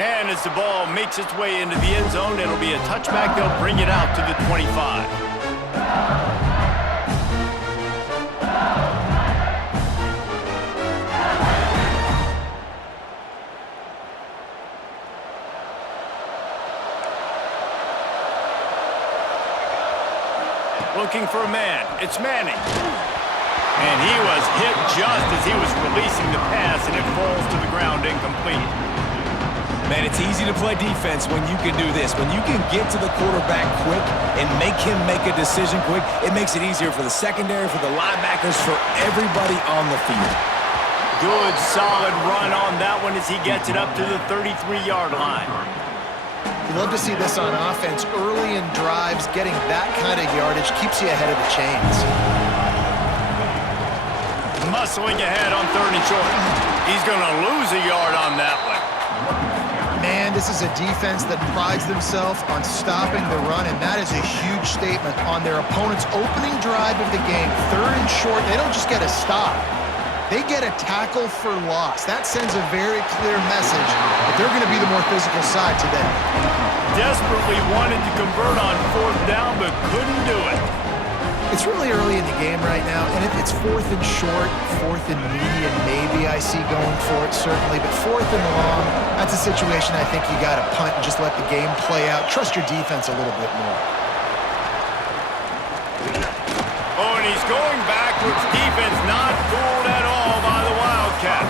And as the ball makes its way into the end zone, it'll be a touchback. They'll bring it out to the 25. Looking for a man. It's Manning. And he was hit just as he was releasing the pass, and it falls to the ground incomplete. Man, it's easy to play defense when you can do this. When you can get to the quarterback quick and make him make a decision quick, it makes it easier for the secondary, for the linebackers, for everybody on the field. Good, solid run on that one as he gets it up to the 33-yard line. You love to see this on offense. Early in drives, getting that kind of yardage keeps you ahead of the chains. Muscling ahead on 3rd and short. He's going to lose a yard on that one. Man, this is a defense that prides themselves on stopping the run, and that is a huge statement on their opponent's opening drive of the game. 3rd and short, they don't just get a stop. They get a tackle for loss. That sends a very clear message that they're going to be the more physical side today. Desperately wanted to convert on 4th down, but couldn't do it. It's really early in the game right now, and if it's 4th and short, 4th and medium, maybe I see going for it, certainly. But 4th and long, that's a situation I think you got to punt and just let the game play out. Trust your defense a little bit more. Oh, and he's going backwards. Defense not fooled at all by the Wildcat.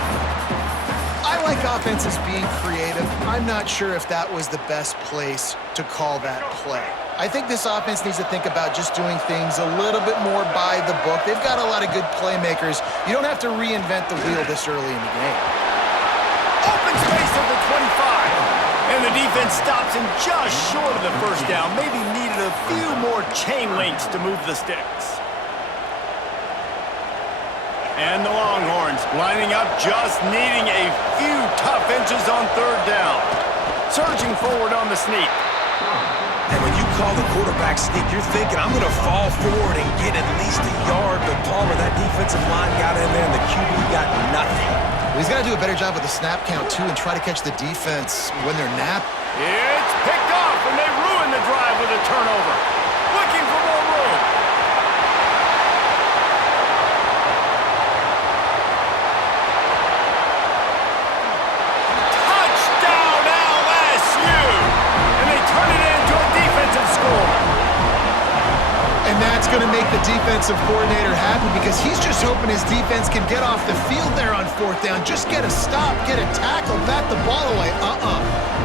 I like offenses being creative. I'm not sure if that was the best place to call that play. I think this offense needs to think about just doing things a little bit more by the book. They've got a lot of good playmakers. You don't have to reinvent the wheel this early in the game. Open space at the 25. And the defense stops him just short of the 1st down. Maybe needed a few more chain links to move the sticks. And the Longhorns lining up, just needing a few tough inches on 3rd down. Surging forward on the sneak. And when you call the quarterback sneak, you're thinking, I'm going to fall forward and get at least a yard. But Palmer, that defensive line got in there, and the QB got nothing. Well, he's got to do a better job with the snap count, too, and try to catch the defense when they're napped. It's picked off, and they ruin the drive with a turnover. Looking for more room. Touchdown, LSU! And they turn it into a defensive score. And that's going to make the defensive coordinator happy because he's just hoping his defense can get off the field there on 4th down. Just get a stop, get a tackle, bat the ball away.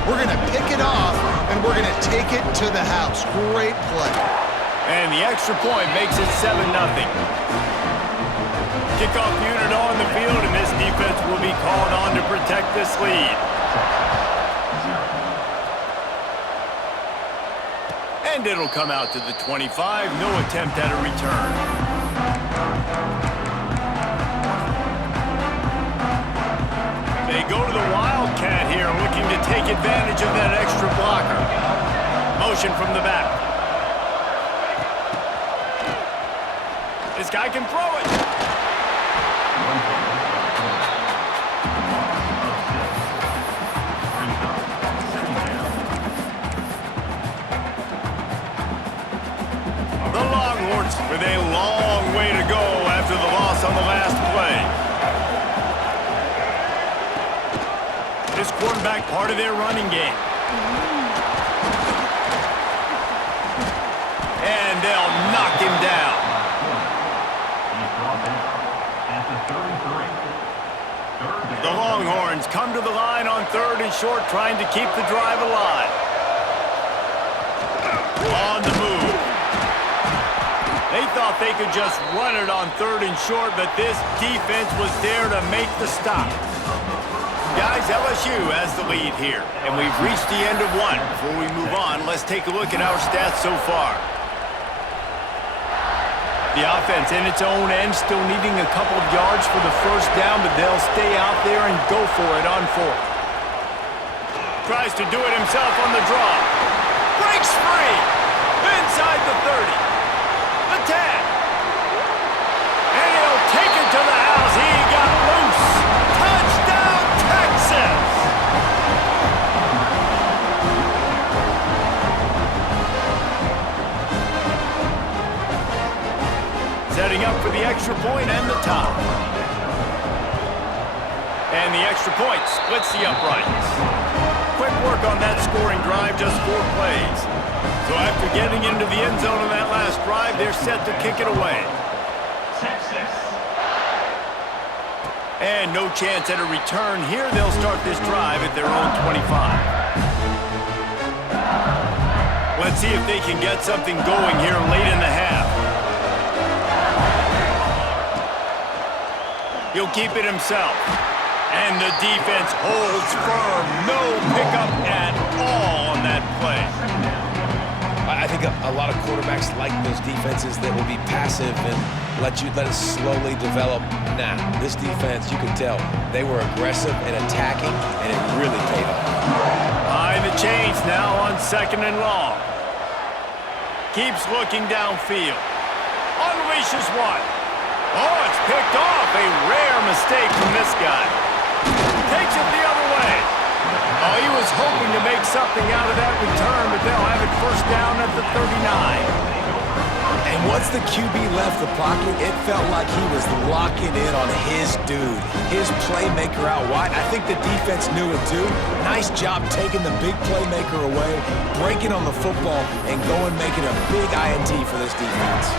We're going to pick it off, and we're going to take it to the house. Great play. And the extra point makes it 7-0. Kickoff unit on the field, and this defense will be called on to protect this lead. And it'll come out to the 25. No attempt at a return. They go to the Wildcat here, looking to take advantage of that extra blocker. Motion from the back. This guy can throw it. The Longhorns with a long way to go after the loss on the last play. This quarterback part of their running game. And they'll knock him down. The Longhorns come to the line on 3rd and short, trying to keep the drive alive. On the move. They thought they could just run it on 3rd and short, but this defense was there to make the stop. Guys, LSU has the lead here, and we've reached the end of one. Before we move on, let's take a look at our stats so far. The offense in its own end, still needing a couple of yards for the 1st down, but they'll stay out there and go for it on 4th. Tries to do it himself on the draw. Breaks free. Inside the 30. The 10. And he'll take it to the house. He got loose. Touchdown, Texas! extra point splits the uprights. Quick work on that scoring drive, just 4 plays. So after getting into the end zone on that last drive, they're set to kick it away. And no chance at a return here. They'll start this drive at their own 25. Let's see if they can get something going here late in the half. He'll keep it himself. And the defense holds firm. No pickup at all on that play. I think a lot of quarterbacks like those defenses that will be passive and let it slowly develop. Nah, this defense, you can tell, they were aggressive and attacking, and it really paid off. Behind the chains now on 2nd and long. Keeps looking downfield. Unleashes one. Oh, it's picked off. A rare mistake from this guy. Takes it the other way. Oh, he was hoping to make something out of that return, but they'll have it first down at the 39. And once the QB left the pocket, it felt like he was locking in on his dude, his playmaker out wide. I think the defense knew it too. Nice job taking the big playmaker away, breaking on the football, and going making a big INT for this defense.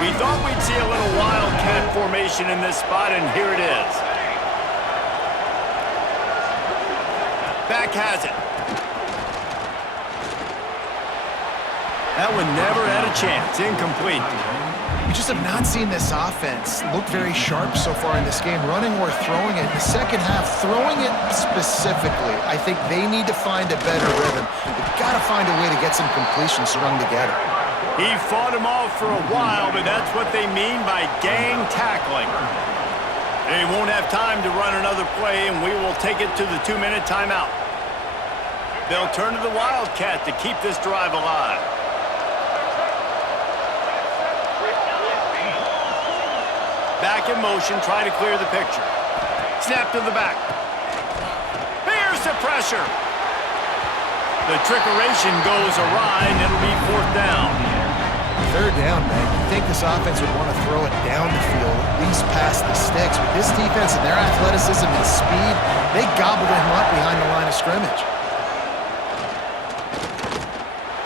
We thought we'd see a little wildcat formation in this spot, and here it is. Back has it. That one never had a chance. Incomplete. We just have not seen this offense look very sharp so far in this game, running or throwing it. In the second half, throwing it specifically, I think they need to find a better rhythm. They've got to find a way to get some completions strung together. He fought him off for a while, but that's what they mean by gang tackling. They won't have time to run another play, and we will take it to the 2-minute timeout. They'll turn to the Wildcat to keep this drive alive. Back in motion, try to clear the picture. Snap to the back. Here's the pressure. The trickeration goes awry, and it'll be 4th down. 3rd down, man. You think this offense would want to throw it down the field, at least past the sticks. With this defense and their athleticism and speed, they gobbled him up behind the line of scrimmage.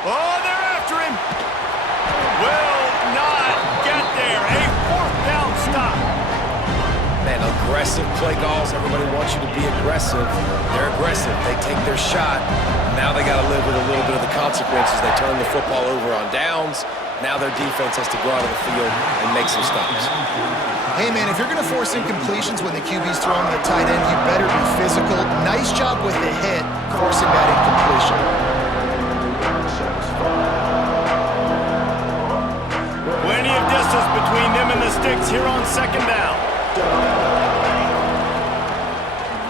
Oh, they're after him. Will not get there. A 4th down stop. Man, aggressive play calls. Everybody wants you to be aggressive. They're aggressive. They take their shot. Now they got to live with a little bit of the consequences. They turn the football over on downs. Now their defense has to go out of the field and make some stops. Hey, man, if you're going to force incompletions when the QB's throwing to the tight end, you better be physical. Nice job with the hit, forcing that incompletion. Plenty of distance between them and the sticks here on 2nd down.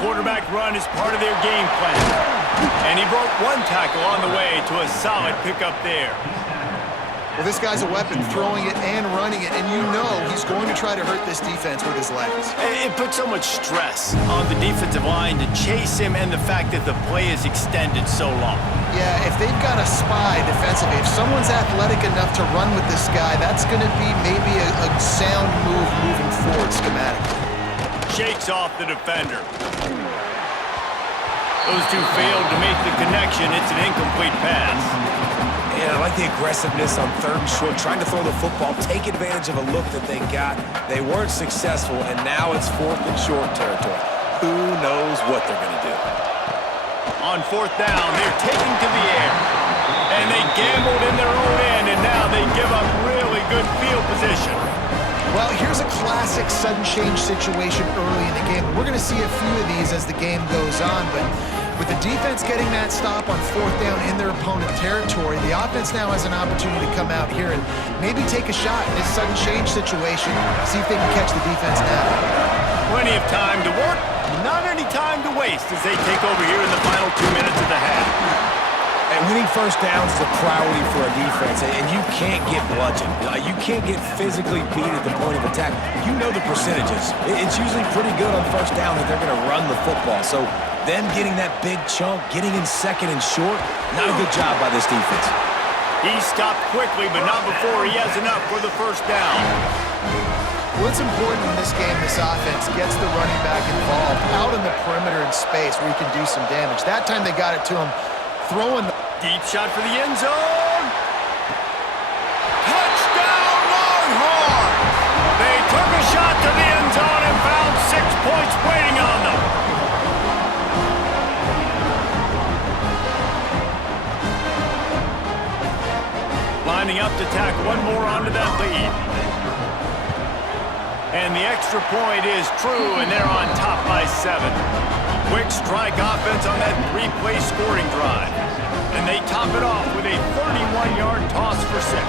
Quarterback run is part of their game plan. And he broke one tackle on the way to a solid pickup there. Well, this guy's a weapon, throwing it and running it, and you know he's going to try to hurt this defense with his legs. It puts so much stress on the defensive line to chase him, and the fact that the play is extended so long. Yeah, if they've got a spy defensively, if someone's athletic enough to run with this guy, that's going to be maybe a sound move moving forward schematically. Shakes off the defender. Those two failed to make the connection. It's an incomplete pass. Yeah, I like the aggressiveness on 3rd and short, trying to throw the football, take advantage of a look that they got. They weren't successful, and now it's 4th and short territory. Who knows what they're going to do? On 4th down, they're taking to the air. And they gambled in their own end, and now they give up really good field position. Well, here's a classic sudden change situation early in the game. We're going to see a few of these as the game goes on, but with the defense getting that stop on 4th down in their opponent territory, the offense now has an opportunity to come out here and maybe take a shot in this sudden change situation, see if they can catch the defense now. Plenty of time to work, not any time to waste as they take over here in the final 2 minutes of the half. And winning first downs is a priority for a defense, and you can't get bludgeoned. You can't get physically beat at the point of attack. You know the percentages. It's usually pretty good on 1st down that they're going to run the football. So them getting that big chunk, getting in 2nd and short, not a good job by this defense. He stopped quickly, but not before he has enough for the 1st down. What's important in this game, this offense gets the running back involved out in the perimeter in space where he can do some damage. That time they got it to him, throwing the deep shot for the end zone. Touchdown, Longhorns! They took a shot to the end zone and found 6 points waiting on them. Lining up to tack one more onto that lead. And the extra point is true, and they're on top by 7. Quick strike offense on that 3-play scoring drive. And they top it off with a 31-yard toss for 6.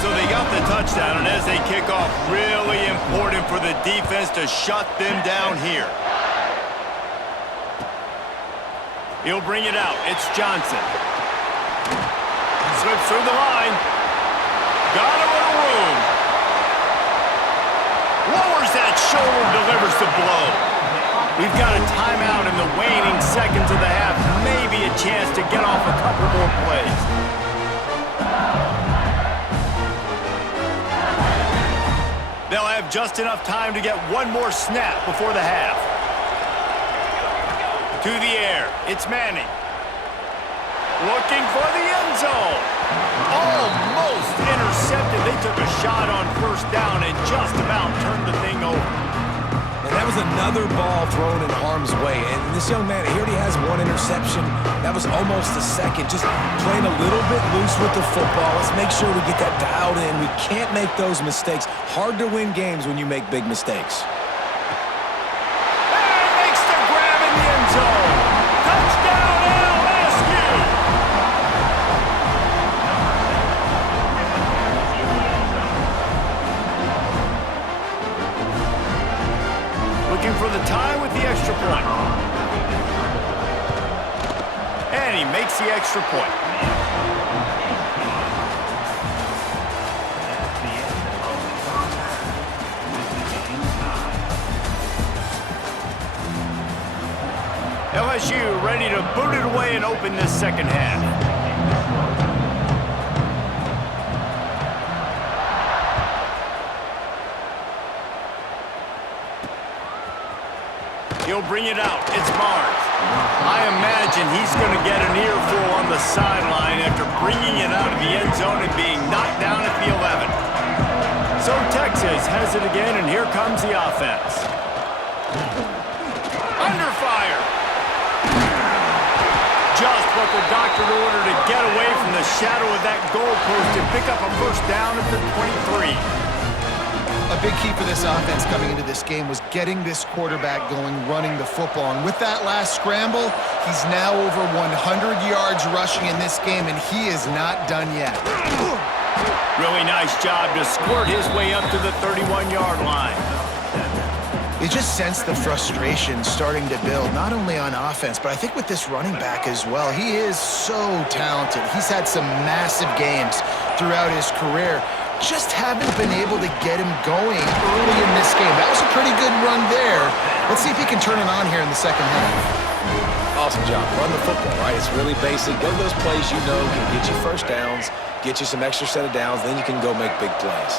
So they got the touchdown, and as they kick off, really important for the defense to shut them down here. He'll bring it out. It's Johnson. Slips through the line. Got a little room. Lowers that shoulder, delivers the blow. We've got a timeout in the waning seconds of the half. Maybe a chance to get off a couple more plays. They'll have just enough time to get one more snap before the half. To the air. It's Manning. Looking for the end zone. Almost intercepted. They took a shot on first down and just about turned the thing over. And that was another ball thrown in harm's way. And this young man, he already has one interception. That was almost a second. Just playing a little bit loose with the football. Let's make sure we get that dialed in. We can't make those mistakes. Hard to win games when you make big mistakes. And makes the grab in the end zone. Touchdown, LSU! Looking for the tie with the extra point. And he makes the extra point. LSU ready to boot it away and open this second half. He'll bring it out. It's Barnes. I imagine he's going to get an earful on the sideline after bringing it out of the end zone and being knocked down at the 11. So Texas has it again, and here comes the offense. Under fire. Just what the doctor ordered to get away from the shadow of that goalpost and pick up a first down at the 23. A big key for this offense coming into this game was getting this quarterback going, running the football. And with that last scramble, he's now over 100 yards rushing in this game, and he is not done yet. Really nice job to squirt his way up to the 31-yard line. You just sense the frustration starting to build, not only on offense, but I think with this running back as well. He is so talented. He's had some massive games throughout his career. Just haven't been able to get him going early in this game. That was a pretty good run there. Let's see if he can turn it on here in the second half. Awesome job. Run the football, right? It's really basic. Go to those plays you know can get you first downs, get you some extra set of downs, then you can go make big plays.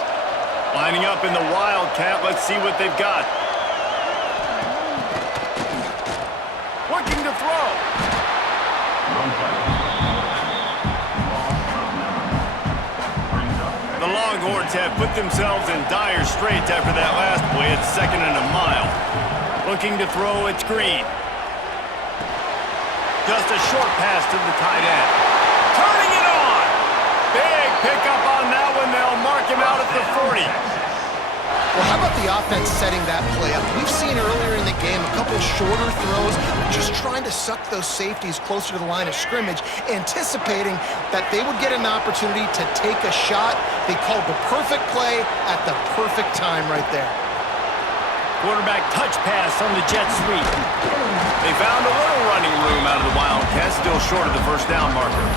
Lining up in the Wildcat. Let's see what they've got. Looking to throw. The Longhorns have put themselves in dire straits after that last play. It's 2nd and a mile. Looking to throw, it's Green. Just a short pass to the tight end. Turning it on. Big pickup on that one. They'll mark him out at the 40. Well, how about the offense setting that play up? We've seen earlier in the game a couple shorter throws, just trying to suck those safeties closer to the line of scrimmage, anticipating that they would get an opportunity to take a shot. They called the perfect play at the perfect time right there. Quarterback touch pass on the jet sweep. They found a little running room out of the Wildcats, still short of the first down marker.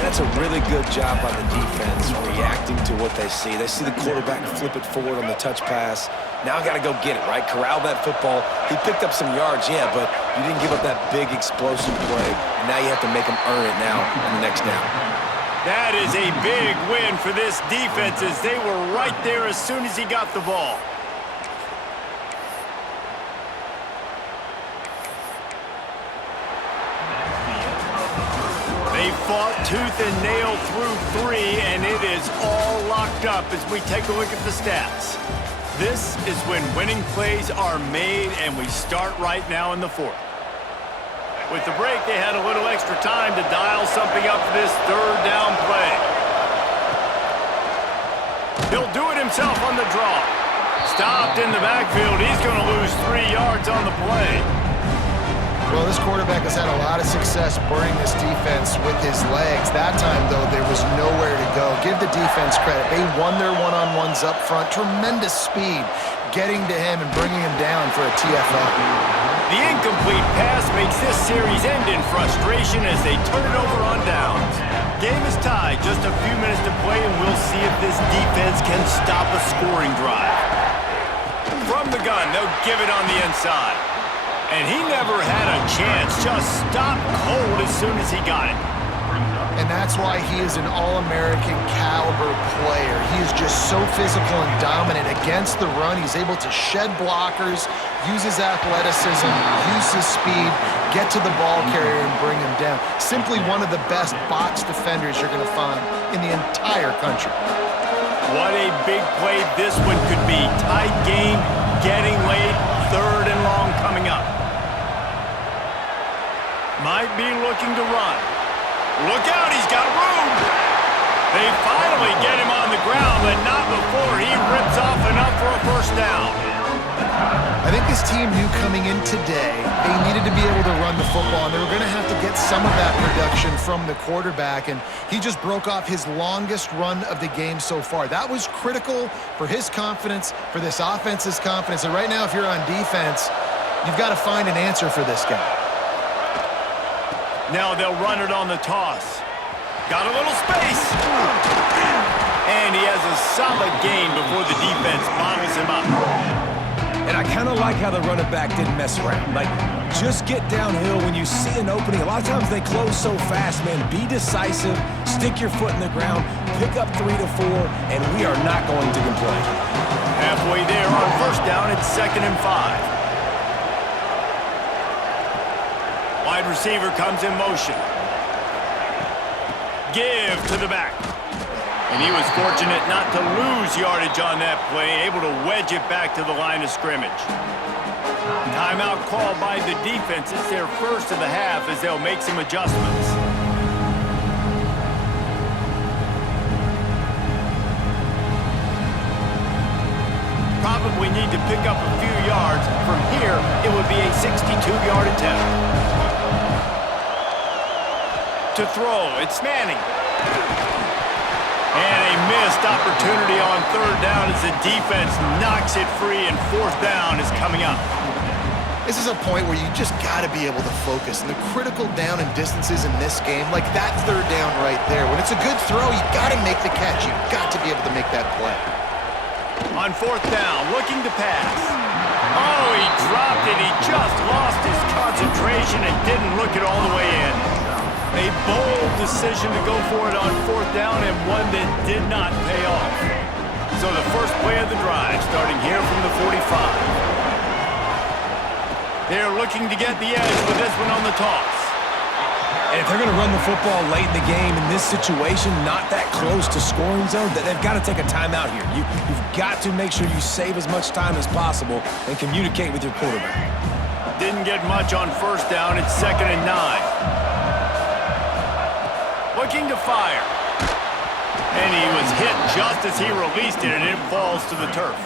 That's a really good job by the defense, reacting to what they see. They see the quarterback flip it forward on the touch pass. Now I got to go get it, right? Corral that football. He picked up some yards, yeah, but you didn't give up that big explosive play. And now you have to make him earn it now on the next down. That is a big win for this defense as they were right there as soon as he got the ball. They fought tooth and nail through 3, and it is all locked up as we take a look at the stats. This is when winning plays are made, and we start right now in the 4th. With the break, they had a little extra time to dial something up for this 3rd down play. He'll do it himself on the draw. Stopped in the backfield. He's going to lose 3 yards on the play. Well, this quarterback has had a lot of success burning this defense with his legs. That time, though, there was nowhere to go. Give the defense credit. They won their one-on-ones up front. Tremendous speed getting to him and bringing him down for a TFL. The incomplete pass makes this series end in frustration as they turn it over on downs. Game is tied, just a few minutes to play, and we'll see if this defense can stop a scoring drive. From the gun, they'll give it on the inside. And he never had a chance, just stopped cold as soon as he got it. And that's why he is an All-American caliber player. He is just so physical and dominant against the run. He's able to shed blockers, use his athleticism, use his speed, get to the ball carrier and bring him down. Simply one of the best box defenders you're going to find in the entire country. What a big play this one could be. Tight game, getting late, 3rd and long coming up. Might be looking to run. Look out, he's got room. They finally get him on the ground, but not before he rips off enough for a 1st down. I think this team knew coming in today they needed to be able to run the football, and they were going to have to get some of that production from the quarterback, and he just broke off his longest run of the game so far. That was critical for his confidence, for this offense's confidence, and right now if you're on defense, you've got to find an answer for this guy. Now they'll run it on the toss. Got a little space. And he has a solid gain before the defense bottles him up. And I kind of like how the running back didn't mess around. Like, just get downhill when you see an opening. A lot of times they close so fast, man. Be decisive, stick your foot in the ground, pick up 3 to 4, and we are not going to complain. Halfway there on 1st down, it's 2nd and 5. Wide receiver comes in motion. Give to the back. And he was fortunate not to lose yardage on that play, able to wedge it back to the line of scrimmage. Timeout called by the defense. It's their 1st of the half as they'll make some adjustments. Probably need to pick up a few yards. From here, it would be a 62-yard attempt. To throw, it's Manning. And a missed opportunity on 3rd down as the defense knocks it free, and 4th down is coming up. This is a point where you just got to be able to focus. And the critical down and distances in this game, like that 3rd down right there, when it's a good throw, you got to make the catch. You've got to be able to make that play. On 4th down, looking to pass. Oh, he dropped it. He just lost his concentration and didn't look it all the way in. A bold decision to go for it on 4th down, and one that did not pay off. So the first play of the drive, starting here from the 45. They're looking to get the edge with this one on the toss. And if they're going to run the football late in the game in this situation, not that close to scoring zone, they've got to take a timeout here. You've got to make sure you save as much time as possible and communicate with your quarterback. Didn't get much on 1st down. It's 2nd and 9. Looking to fire. And he was hit just as he released it, and it falls to the turf.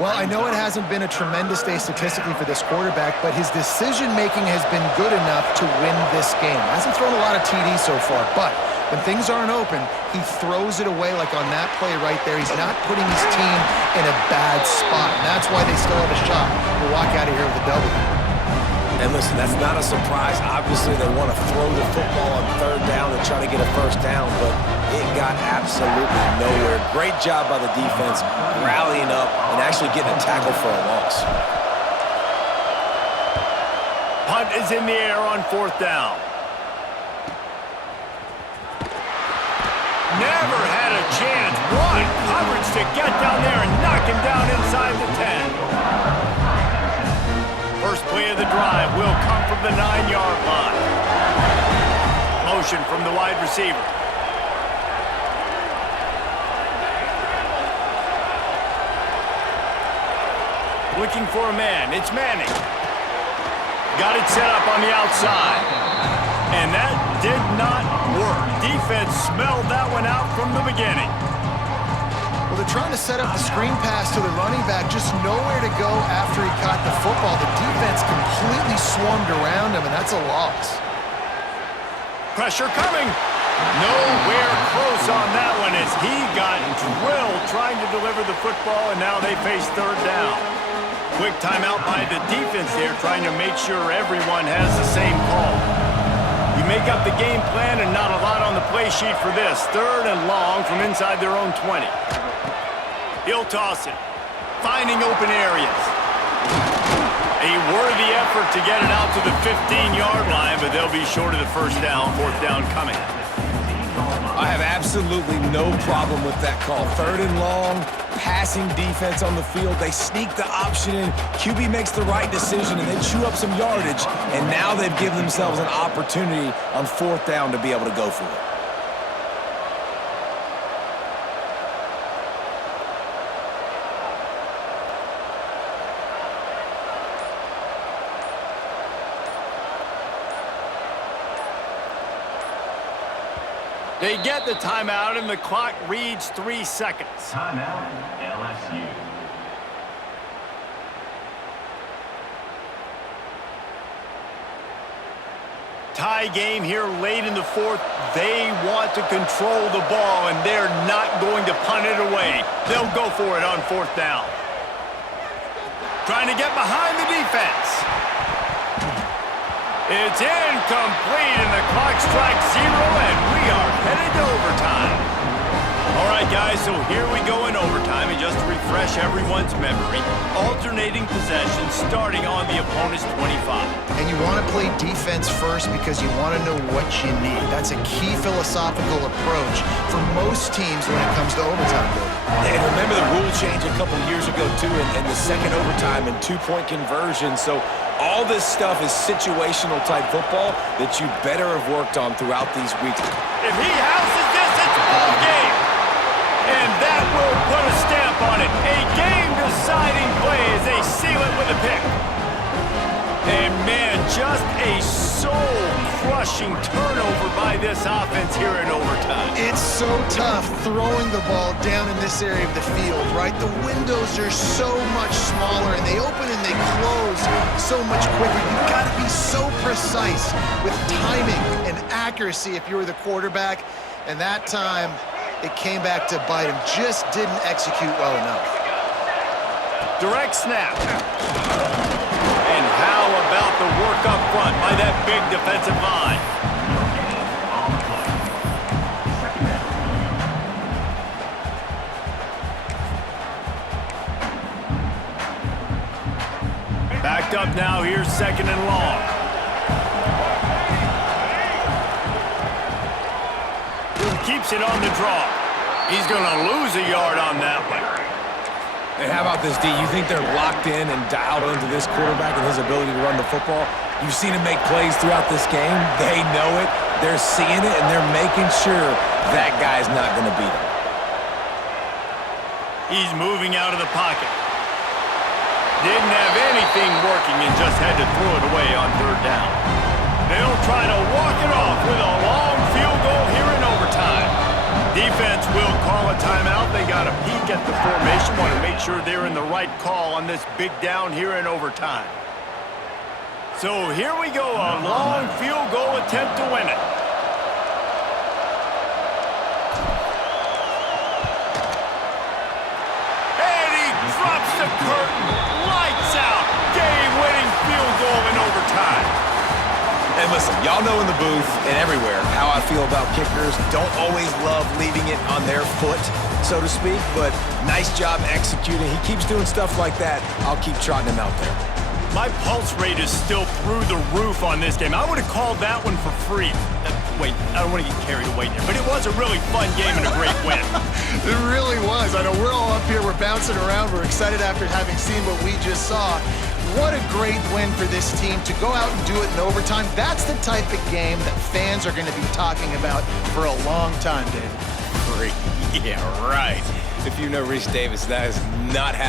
Well, I know it hasn't been a tremendous day statistically for this quarterback, but his decision-making has been good enough to win this game. Hasn't thrown a lot of TDs so far, but when things aren't open, he throws it away like on that play right there. He's not putting his team in a bad spot, and that's why they still have a shot to walk out of here with a W. And listen, that's not a surprise. Obviously, they want to throw the football on 3rd down and try to get a 1st down, but it got absolutely nowhere. Great job by the defense, rallying up and actually getting a tackle for a loss. Punt is in the air on 4th down. Never had a chance. One coverage to get down there and knock him down inside the 10. First play of the drive will come from the 9-yard line. Motion from the wide receiver. Looking for a man. It's Manning. Got it set up on the outside. And that did not work. Defense smelled that one out from the beginning. Well, they're trying to set up the screen pass to the running back, just nowhere to go after he caught the football. The defense completely swarmed around him, and that's a loss. Pressure coming. Nowhere close on that one as he got drilled trying to deliver the football, and now they face third down. Quick timeout by the defense there, trying to make sure everyone has the same call. You make up the game plan and not a lot on the play sheet for this. Third and long from inside their own 20. He'll toss it, finding open areas. A worthy effort to get it out to the 15-yard line, but they'll be short of the first down. Fourth down coming. I have absolutely no problem with that call. Third and long, passing defense on the field. They sneak the option in. QB makes the right decision, and they chew up some yardage. And now they've given themselves an opportunity on fourth down to be able to go for it. They get the timeout, and the clock reads 3 seconds. Timeout, LSU. Tie game here late in the fourth. They want to control the ball, and they're not going to punt it away. They'll go for it on fourth down. Trying to get behind the defense. It's incomplete, and the clock strikes 0, and we are headed to overtime. All right, guys, so here we go in overtime, and just to refresh everyone's memory, alternating possession starting on the opponent's 25. And you want to play defense first because you want to know what you need. That's a key philosophical approach for most teams when it comes to overtime, Bill. And remember the rule change a couple years ago, too, in the second overtime and two-point conversion. So all this stuff is situational type football that you better have worked on throughout these weeks. If he houses this, it's ball game. And that will put a stamp on it. A game-deciding play as they seal it with a pick. And, man, just a soul-crushing turnover by this offense here in overtime. It's so tough throwing the ball down in this area of the field, right? The windows are so much smaller, and they open and they close so much quicker. You've got to be so precise with timing and accuracy if you were the quarterback. And that time, it came back to bite him. Just didn't execute well enough. Direct snap. And how about the work up front by that big defensive line? Backed up now, here's second and long. Keeps it on the draw. He's going to lose a yard on that one. And how about this, D? You think they're locked in and dialed into this quarterback and his ability to run the football? You've seen him make plays throughout this game. They know it. They're seeing it, and they're making sure that guy's not going to beat him. He's moving out of the pocket. Didn't have anything working and just had to throw it away on third down. They'll try to walk it off with a long field goal here in overtime. Defense will call a timeout. They got a peek at the formation. Want to make sure they're in the right call on this big down here in overtime. So here we go, a long field goal attempt to win it. And he drops the curtain. Lights out. Game-winning field goal in overtime. And listen, y'all know in the booth and everywhere how I feel about kickers. Don't always love leaving it on their foot, so to speak, but nice job executing. He keeps doing stuff like that. I'll keep trotting him out there. My pulse rate is still through the roof on this game. I would have called that one for free. wait, I don't want to get carried away there, but it was a really fun game and a great win. It really was. I know we're all up here, we're bouncing around, we're excited after having seen what we just saw. What a great win for this team to go out and do it in overtime. That's the type of game that fans are going to be talking about for a long time, David. Yeah, right. If you know Rich Davis, that is not happening.